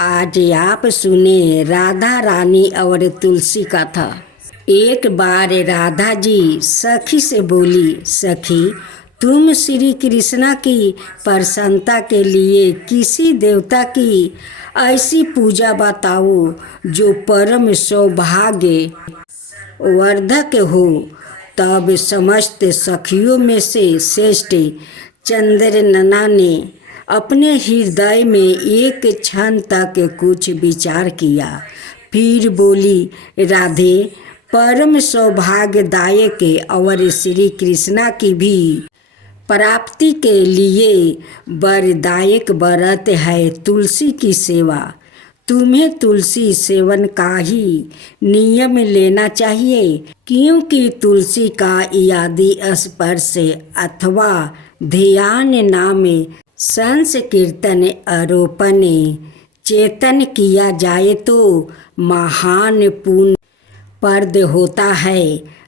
आज आप सुने राधा रानी और तुलसी का था। एक बार राधा जी सखी से बोली, सखी तुम श्री कृष्णा की प्रसन्नता के लिए किसी देवता की ऐसी पूजा बताओ जो परम सौभाग्य वर्धक हो। तब समस्त सखियों में से श्रेष्ठ चंद्रनना ने अपने हृदय में एक क्षण तक कुछ विचार किया, फिर बोली, राधे परम सौभाग्यदायक और श्री कृष्णा की भी प्राप्ति के लिए वरदायक व्रत है तुलसी की सेवा। तुम्हें तुलसी सेवन का ही नियम लेना चाहिए, क्योंकि तुलसी का यदि स्पर्श अथवा ध्यान नाम संकीर्तन आरोपण चेतन किया जाए तो महान पुण्य प्रद होता है।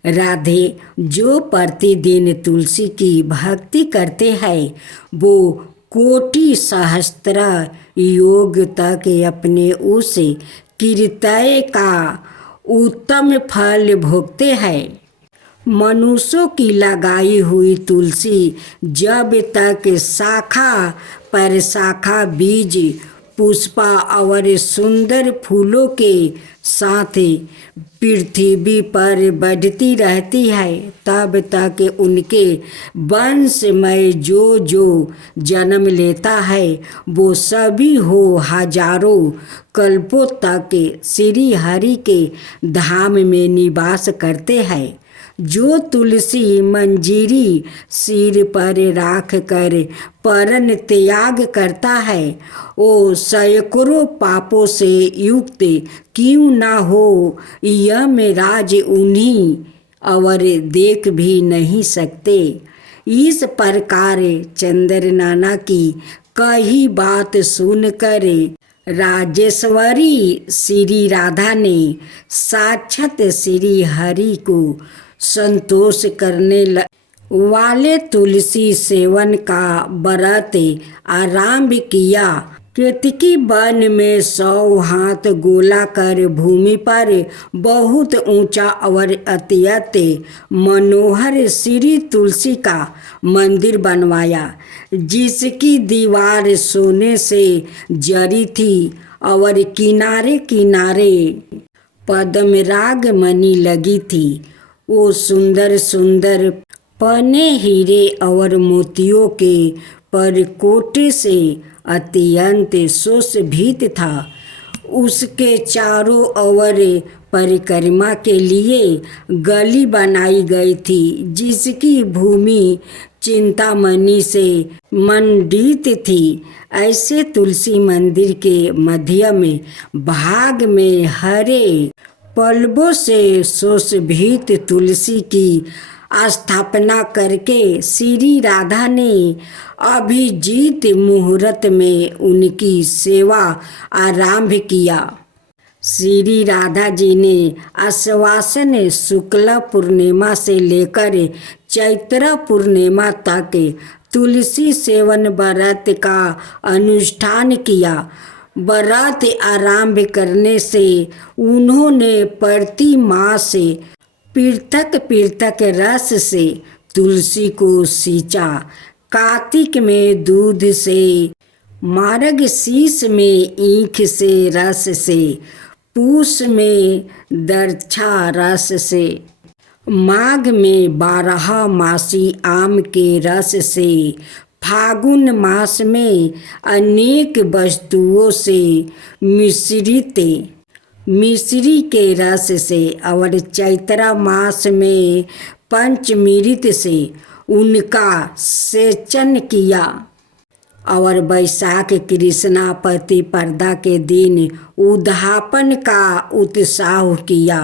राधे जो प्रतिदिन तुलसी की भक्ति करते हैं वो कोटि सहस्त्र योग तक अपने उस कृत्य का उत्तम फल भोगते हैं। मनुष्यों की लगाई हुई तुलसी जब तक शाखा पर शाखा बीज पुष्पा और सुंदर फूलों के साथ पृथ्वी पर बढ़ती रहती है, तब तक उनके वंश में जो जो जन्म लेता है वो सभी हो हजारों कल्पों तक श्री हरि के धाम में निवास करते हैं। जो तुलसी मंजीरी सिर पर राख कर परन त्याग करता है वो सैकड़ों पापों से युक्त क्यों ना हो, यह में राज उन्हीं और देख भी नहीं सकते। इस प्रकार चंद्रनना की कही बात सुनकर राजेश्वरी श्री राधा ने साक्षात श्री हरि को संतोष करने वाले तुलसी सेवन का व्रत आरंभ किया। केतकी वन में 100 हाथ गोला कर भूमि पर बहुत ऊंचा और अत्यंत मनोहर श्री तुलसी का मंदिर बनवाया, जिसकी दीवार सोने से जड़ी थी और किनारे किनारे पद्मराग मणि लगी थी। वो सुंदर सुंदर पने हीरे और मोतियों के परकोटे से अत्यंत सुशोभित था। उसके चारों ओर परिक्रमा के लिए गली बनाई गई थी, जिसकी भूमि चिंतामणि से मंडित थी। ऐसे तुलसी मंदिर के मध्य में भाग में हरे पल्लवों से सुशोभित तुलसी की स्थापना करके श्री राधा ने अभिजीत मुहूर्त में उनकी सेवा आरंभ किया। श्री राधा जी ने आश्वासन शुक्ल पूर्णिमा से लेकर चैत्र पूर्णिमा तक तुलसी सेवन व्रत का अनुष्ठान किया। व्रत आरंभ करने से उन्होंने प्रति मास पृथक पृथक रस से तुलसी को सींचा। कार्तिक में दूध से, मार्गशीर्ष में ईख से रस से, पूष में दर्छा रस से, माघ में 12 मासी आम के रस से, फागुन मास में अनेक वस्तुओं से मिश्रित मिश्री के रस से और चैत्र मास में पंचमृत से उनका सेचन किया और वैशाख कृष्णा प्रतिपदा के दिन उद्यापन का उत्साह किया।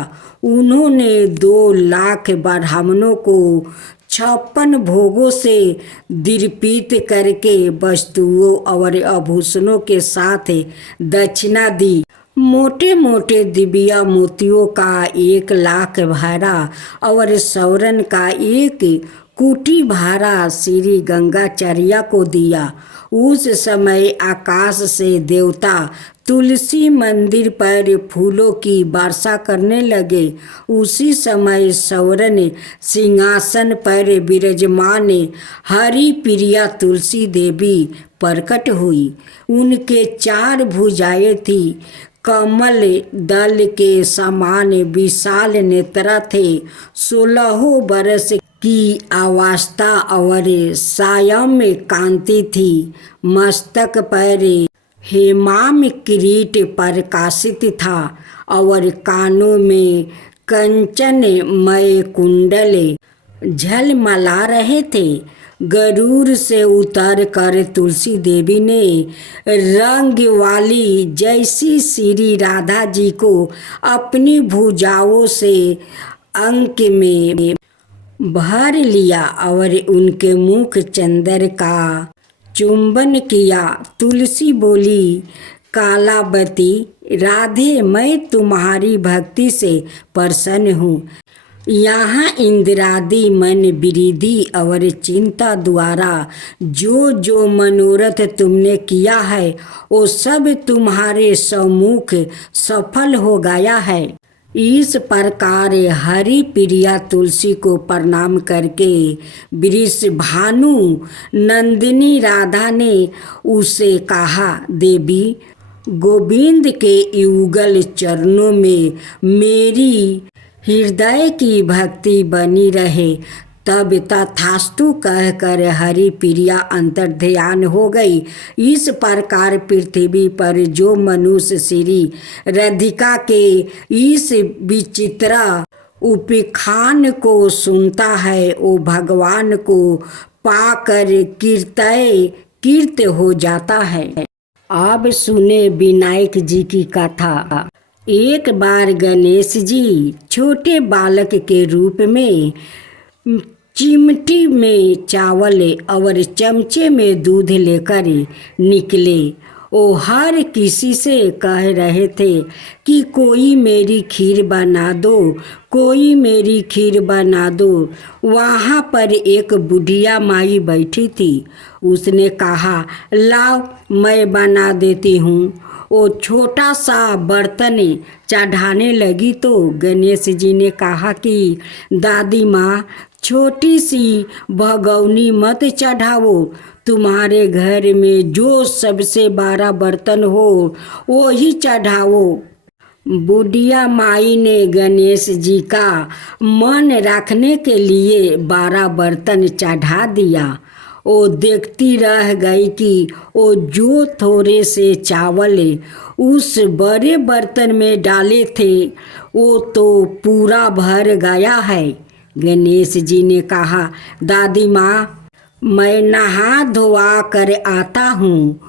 उन्होंने 2 लाख ब्राह्मणों को 56 भोगों से दीर्पित करके वस्तुओं और आभूषणों के साथ दक्षिणा दी। मोटे मोटे दिव्या मोतियों का 1 लाख भरा और स्वर्ण का 1 कुटी भारा श्री गंगाचर्या को दिया। उस समय आकाश से देवता तुलसी मंदिर पर फूलों की वर्षा करने लगे। उसी समय सौरन सिंहासन पर विराजमान हरि प्रिया तुलसी देवी प्रकट हुई। उनके 4 भुजाएं थी, कमल दल के समान विशाल नेत्र थे। 16 बरस की अवस्था और सायम कांति थी। मस्तक पर हेमाम किरीट प्रकाशित था और कानों में कंचनमय कुंडल झलमला रहे थे। गरुड़ से उतर कर तुलसी देवी ने रंग वाली जैसी श्री राधा जी को अपनी भुजाओं से अंक में भर लिया और उनके मुख चंदर का चुंबन किया। तुलसी बोली, कालावती राधे, मैं तुम्हारी भक्ति से प्रसन्न हूँ। यहाँ इंद्रादि मन वृद्धि और चिंता द्वारा जो जो मनोरथ तुमने किया है वो सब तुम्हारे सम्मुख सफल हो गया है। इस प्रकार हरि प्रिया तुलसी को प्रणाम करके वृषभानु नंदिनी राधा ने उसे कहा, देवी, गोविंद के युगल चरणों में मेरी हृदय की भक्ति बनी रहे। तब तथास्तु कहकर हरि प्रिया अंतर्ध्यान हो गई। इस प्रकार पृथ्वी पर जो मनुष्य श्री राधिका के इस विचित्र उपाख्यान को सुनता है वो भगवान को पाकर कृत हो जाता है। अब सुने विनायक जी की कथा। एक बार गणेश जी छोटे बालक के रूप में चिमटी में चावल और चमचे में दूध लेकर निकले। वो हर किसी से कह रहे थे कि कोई मेरी खीर बना दो, कोई मेरी खीर बना दो। वहाँ पर एक बुढ़िया माई बैठी थी। उसने कहा, लाओ मैं बना देती हूँ। वो छोटा सा बर्तन चढ़ाने लगी तो गणेश जी ने कहा कि दादी माँ, छोटी सी भगौनी मत चढ़ाओ, तुम्हारे घर में जो सबसे बड़ा बर्तन हो वो ही चढ़ाओ। बुढ़िया माई ने गणेश जी का मन रखने के लिए 12 बर्तन चढ़ा दिया। वो देखती रह गई कि वो जो थोड़े से चावल उस बड़े बर्तन में डाले थे वो तो पूरा भर गया है। गणेश जी ने कहा, दादी माँ, मैं नहा धोआ कर आता हूँ।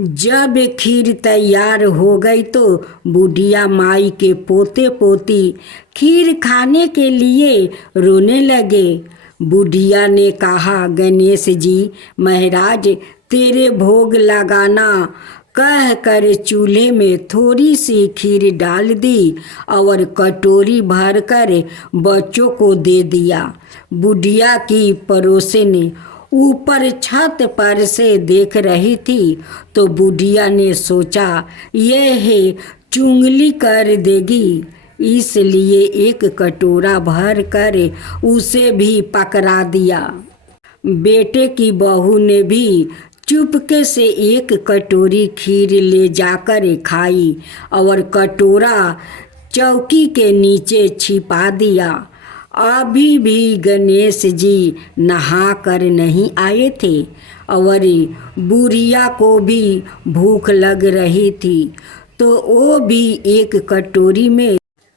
जब खीर तैयार हो गई तो बुढ़िया माई के पोते पोती खीर खाने के लिए रोने लगे। बुढ़िया ने कहा, गणेश जी महाराज, तेरे भोग लगाना कह कर चूल्हे में थोड़ी सी खीर डाल दी और कटोरी भर कर बच्चों को दे दिया। बुढ़िया की पड़ोसन ऊपर छत पर से देख रही थी तो बुढ़िया ने सोचा यह चुंगली कर देगी, इसलिए एक कटोरा भर कर उसे भी पकड़ा दिया। बेटे की बहू ने भी चुपके से एक कटोरी खीर ले जाकर खाई और कटोरा चौकी के नीचे छिपा दिया। अभी भी गणेश जी नहा कर नहीं आए थे और बुढ़िया को भी भूख लग रही थी तो वो भी एक कटोरी में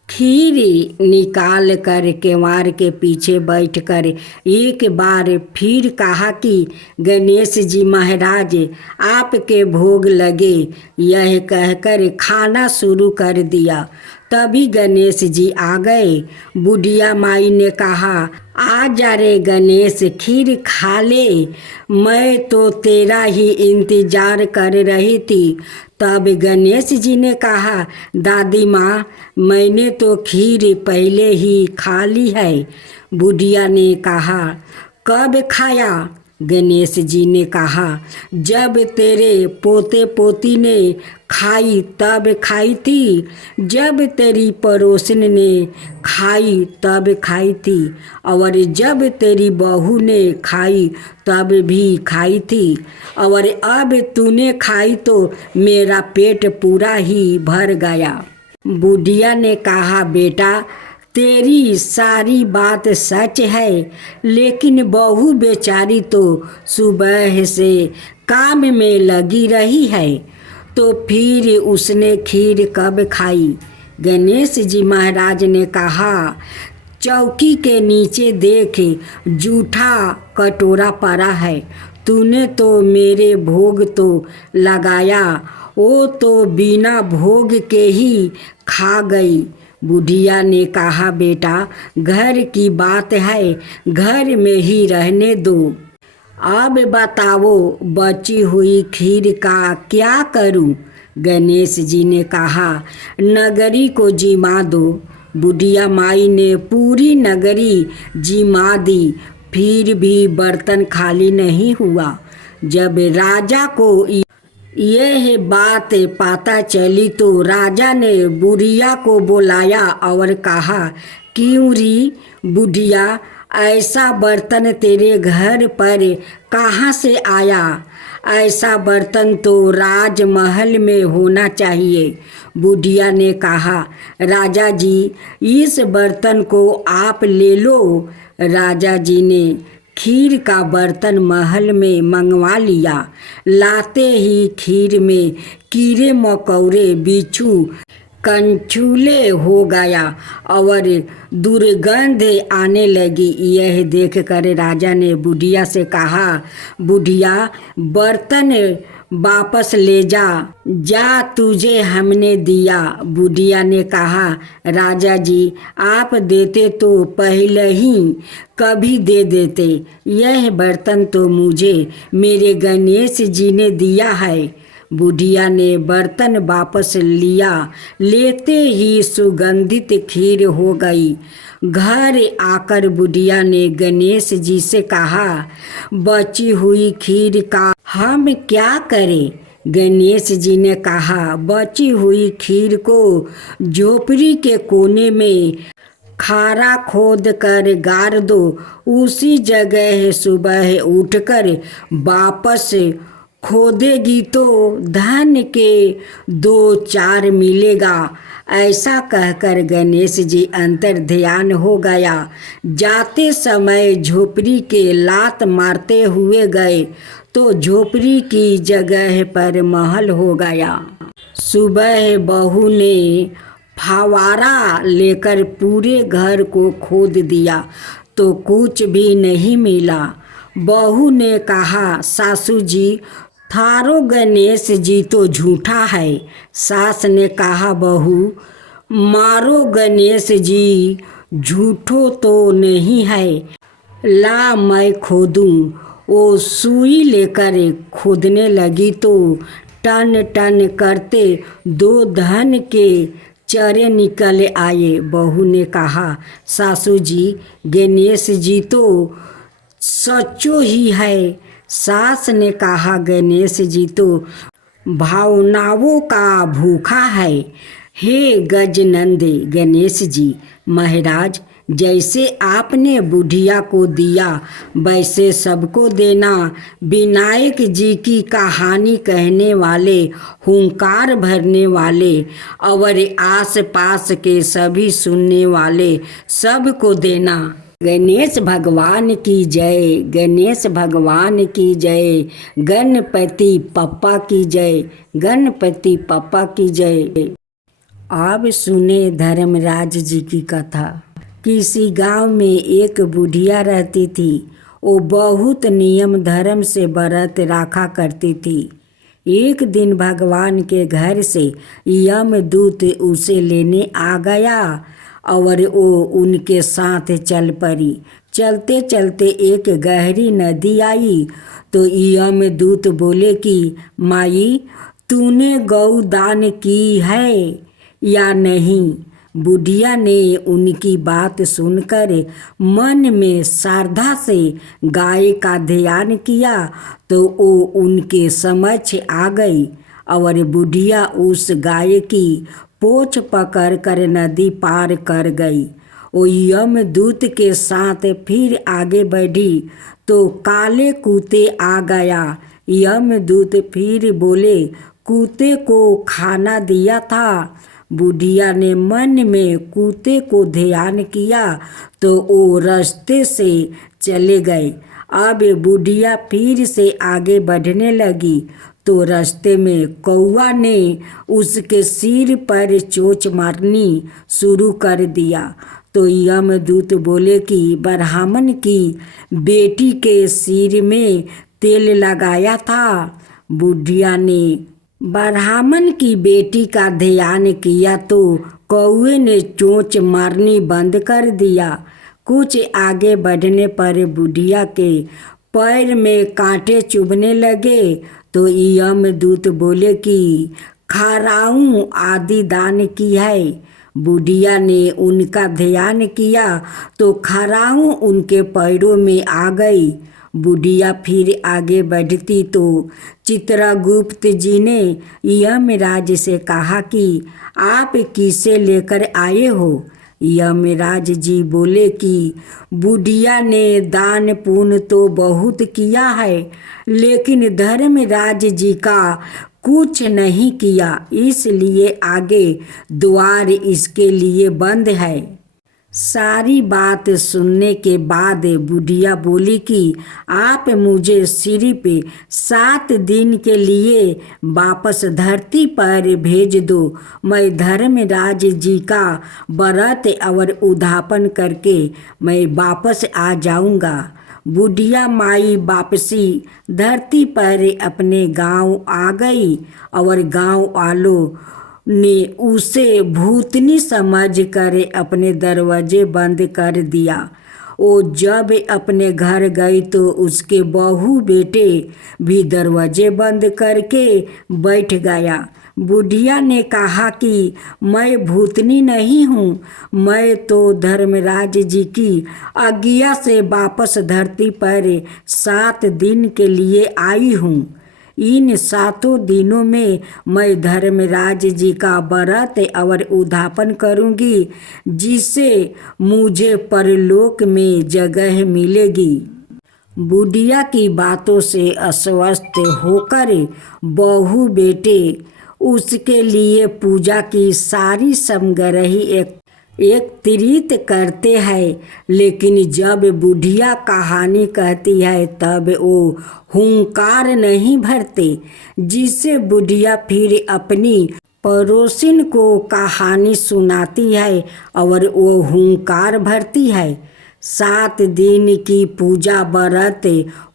खीर निकाल कर केवाड़ के पीछे बैठकर एक बार फिर कहा कि गणेश जी महाराज, आपके भोग लगे। यह कहकर खाना शुरू कर दिया। तभी गणेश जी आ गए। बुढ़िया माई ने कहा, आ जा रे गणेश, खीर खा ले, मैं तो तेरा ही इंतजार कर रही थी। तब गणेश जी ने कहा, दादी माँ, मैंने तो खीर पहले ही खा ली है। बुढ़िया ने कहा, कब खाया? गणेश जी ने कहा, जब तेरे पोते पोती ने खाई तब खाई थी, जब तेरी पड़ोसन ने खाई तब खाई थी, और जब तेरी बहू ने खाई तब भी खाई थी, और अब तूने खाई तो मेरा पेट पूरा ही भर गया। बुढ़िया ने कहा, बेटा तेरी सारी बात सच है, लेकिन बहू बेचारी तो सुबह से काम में लगी रही है, तो फिर उसने खीर कब खाई? गणेश जी महाराज ने कहा, चौकी के नीचे देख जूठा कटोरा पड़ा है, तूने तो मेरे भोग तो लगाया, वो तो बिना भोग के ही खा गई। बुढ़िया ने कहा, बेटा घर की बात है, घर में ही रहने दो। अब बताओ बची हुई खीर का क्या करूं? गणेश जी ने कहा, नगरी को जिमा दो। बुढ़िया माई ने पूरी नगरी जिमा दी, फिर भी बर्तन खाली नहीं हुआ। जब राजा को यह बात पता चली तो राजा ने बुढ़िया को बुलाया और कहा, क्यों री बुढ़िया, ऐसा बर्तन तेरे घर पर कहाँ से आया? ऐसा बर्तन तो राजमहल में होना चाहिए। बुढ़िया ने कहा, राजा जी इस बर्तन को आप ले लो। राजा जी ने खीर का बर्तन महल में मंगवा लिया। लाते ही खीर में कीड़े मकोड़े बिच्छू कंचूले हो गया और दुर्गंध आने लगी। यह देखकर राजा ने बुढ़िया से कहा, बुढ़िया बर्तन वापस ले जा, जा तुझे हमने दिया। बुढ़िया ने कहा, राजा जी आप देते तो पहले ही कभी दे देते, यह बर्तन तो मुझे मेरे गणेश जी ने दिया है। बुढ़िया ने बर्तन वापस लिया, लेते ही सुगंधित खीर हो गई। घर आकर बुढ़िया ने गणेश जी से कहा, बची हुई खीर का हम क्या करें? गणेश जी ने कहा, बची हुई खीर को झोपड़ी के कोने में खारा खोद कर गाड़ दो। उसी जगह सुबह उठकर वापस खोदेगी तो धन के 2-4 मिलेगा। ऐसा कहकर गणेश जी अंतर ध्यान हो गया। जाते समय झोपड़ी के लात मारते हुए गए तो झोपड़ी की जगह पर महल हो गया। सुबह बहू ने फवारा लेकर पूरे घर को खोद दिया तो कुछ भी नहीं मिला। बहू ने कहा, सासू जी थारो गणेश जी तो झूठा है। सास ने कहा, बहू मारो गणेश जी झूठो तो नहीं है, ला मैं खोदूं। वो सुई लेकर खोदने लगी तो टन टन करते 2 धन के चरे निकल आए। बहू ने कहा, सासू जी गणेश जी तो सच्चो ही है। सास ने कहा, गणेश जी तो भावनाओं का भूखा है। हे गजनंदे गणेश जी महाराज, जैसे आपने बुढ़िया को दिया वैसे सबको देना। विनायक जी की कहानी कहने वाले, हुंकार भरने वाले और आस पास के सभी सुनने वाले सबको देना। गणेश भगवान की जय, गणेश भगवान की जय, गणपति पप्पा की जय, गणपति पप्पा की जय। अब सुने धर्मराज जी की कथा। किसी गांव में एक बुढ़िया रहती थी। वो बहुत नियम धर्म से व्रत रखा करती थी। एक दिन भगवान के घर से यमदूत उसे लेने आ गया और वो उनके साथ चल पड़ी। चलते चलते एक गहरी नदी आई तो यमदूत बोले कि माई तूने गौ दान की है या नहीं? बुढ़िया ने उनकी बात सुनकर मन में श्रद्धा से गाय का ध्यान किया तो वो उनके समक्ष आ गई और बुढ़िया उस गाय की पोंछ पकड़ कर नदी पार कर गई। वो यमदूत के साथ फिर आगे बढ़ी तो काले कुत्ते आ गया। यमदूत फिर बोले, कुत्ते को खाना दिया था। बुढ़िया ने मन में कुत्ते को ध्यान किया तो वो रास्ते से चले गए। अब बुढ़िया फिर से आगे बढ़ने लगी तो रास्ते में कौवा ने उसके सिर पर चोंच मारनी शुरू कर दिया। तो यमदूत बोले कि ब्राह्मण की बेटी के सिर में तेल लगाया था। बुढ़िया ने ब्राह्मण की बेटी का ध्यान किया तो कौवे ने चोंच मारनी बंद कर दिया। कुछ आगे बढ़ने पर बुढ़िया के पैर में कांटे चुभने लगे तो यमदूत बोले कि खराऊं आदि दान की है। बुढ़िया ने उनका ध्यान किया तो खराऊं उनके पैरों में आ गई। बुढ़िया फिर आगे बढ़ती तो चित्रगुप्त जी ने यमराज से कहा कि आप किसे लेकर आए हो। यमराज जी बोले कि बुढ़िया ने दान पुण्य तो बहुत किया है लेकिन धर्मराज जी का कुछ नहीं किया, इसलिए आगे द्वार इसके लिए बंद है। सारी बात सुनने के बाद बुढ़िया बोली कि आप मुझे सिर्फ 7 दिन के लिए वापस धरती पर भेज दो। मैं धर्मराज जी का व्रत और उद्यापन करके मैं वापस आ जाऊंगा। बुढ़िया माई वापसी धरती पर अपने गांव आ गई और गांव वालों ने उसे भूतनी समझकर अपने दरवाजे बंद कर दिया। वो जब अपने घर गई तो उसके बहू बेटे भी दरवाजे बंद करके बैठ गया। बुढ़िया ने कहा कि मैं भूतनी नहीं हूँ, मैं तो धर्मराज जी की आज्ञा से वापस धरती पर 7 दिन के लिए आई हूँ। इन 7 दिनों में मैं धर्मराज जी का व्रत और उद्यापन करूँगी जिससे मुझे परलोक में जगह मिलेगी। बुढ़िया की बातों से अस्वस्थ होकर बहू बेटे उसके लिए पूजा की सारी सामग्री एकत्रित करते हैं, लेकिन जब बुढ़िया कहानी कहती है तब वो हुंकार नहीं भरते, जिससे बुढ़िया फिर अपनी पड़ोसिन को कहानी सुनाती है और वो हुंकार भरती है। 7 दिन की पूजा व्रत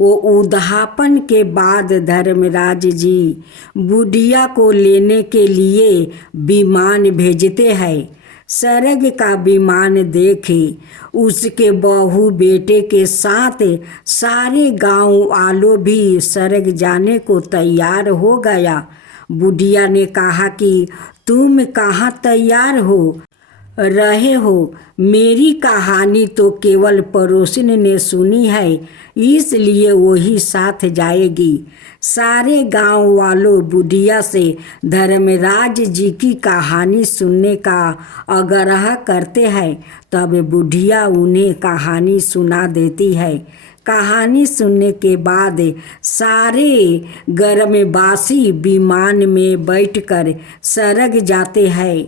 वो उद्यापन के बाद धर्मराज जी बुढ़िया को लेने के लिए विमान भेजते हैं। स्वर्ग का विमान देखे उसके बहू बेटे के साथ सारे गांव वालों भी स्वर्ग जाने को तैयार हो गया। बुढ़िया ने कहा कि तुम कहाँ तैयार हो रहे हो? मेरी कहानी तो केवल पड़ोसिन ने सुनी है, इसलिए वही साथ जाएगी। सारे गांव वालों बुढ़िया से धर्मराज जी की कहानी सुनने का आग्रह करते हैं। तब बुढ़िया उन्हें कहानी सुना देती है। कहानी सुनने के बाद सारे ग्रामवासी विमान में बैठकर स्वर्ग जाते हैं।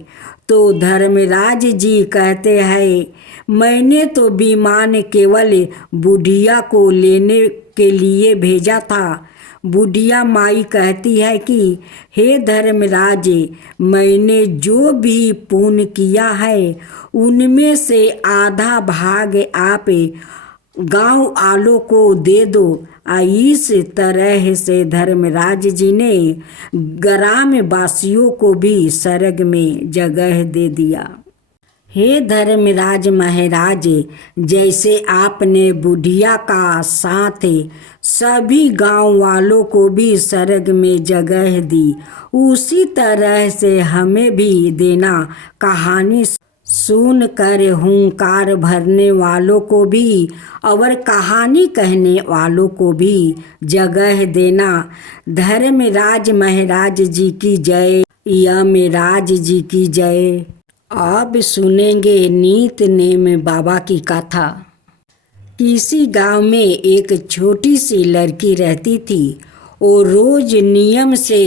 तो धर्मराज जी कहते हैं, मैंने तो विमान केवल बुढ़िया को लेने के लिए भेजा था। बुढ़िया माई कहती है कि हे धर्मराज, मैंने जो भी पुण्य किया है उनमें से आधा भाग आप गांव वालों को दे दो। इस तरह से धर्मराज जी ने ग्रामवासियों को भी स्वर्ग में जगह दे दिया। हे धर्मराज महाराज, जैसे आपने बुढ़िया का साथ सभी गांव वालों को भी स्वर्ग में जगह दी, उसी तरह से हमें भी देना। कहानी सुन कर हुंकार भरने वालों को भी और कहानी कहने वालों को भी जगह देना। धर्मराज महाराज जी की जय, यमराज जी की जय। अब सुनेंगे नीत नेम बाबा की कथा। किसी गांव में एक छोटी सी लड़की रहती थी। वो रोज नियम से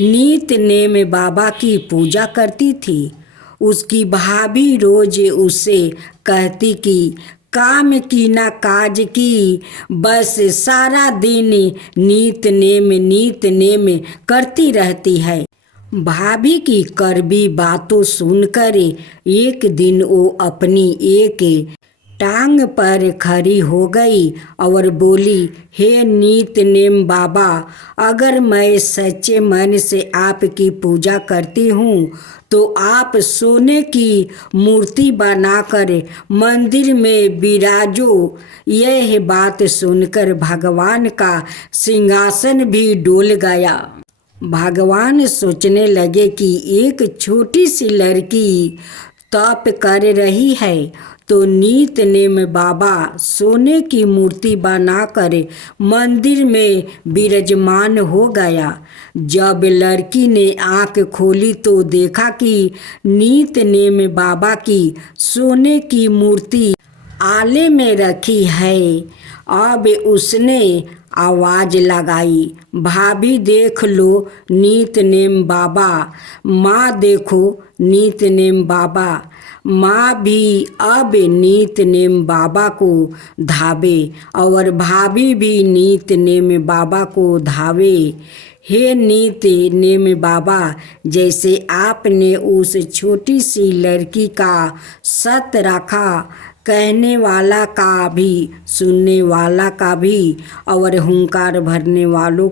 नीत नेम बाबा की पूजा करती थी। उसकी भाभी रोज उससे कहती कि काम की ना काज की, बस सारा दिन नीत नेम करती रहती है। भाभी की कड़वी बातों सुनकर एक दिन वो अपनी एक टांग पर खड़ी हो गई और बोली, हे नीत नेम बाबा, अगर मैं सच्चे मन से आपकी पूजा करती हूँ तो आप सोने की मूर्ति बनाकर मंदिर में विराजो। यह बात सुनकर भगवान का सिंहासन भी डोल गया। भगवान सोचने लगे कि एक छोटी सी लड़की तप कर रही है तो नीत नेम बाबा सोने की मूर्ति बनाकर मंदिर में विराजमान हो गया। जब लड़की ने आंख खोली तो देखा कि नीत नेम बाबा की सोने की मूर्ति आले में रखी है। अब उसने आवाज लगाई, भाभी देख लो नीत नेम बाबा। माँ देखो नीत नेम बाबा। माँ भी अब नीत नेम बाबा को धावे और भाभी भी नीत नेम बाबा को धावे। हे नीत नेम बाबा, जैसे आपने उस छोटी सी लड़की का सत रखा, कहने वाला का भी, सुनने वाला का भी और हुंकार भरने वालों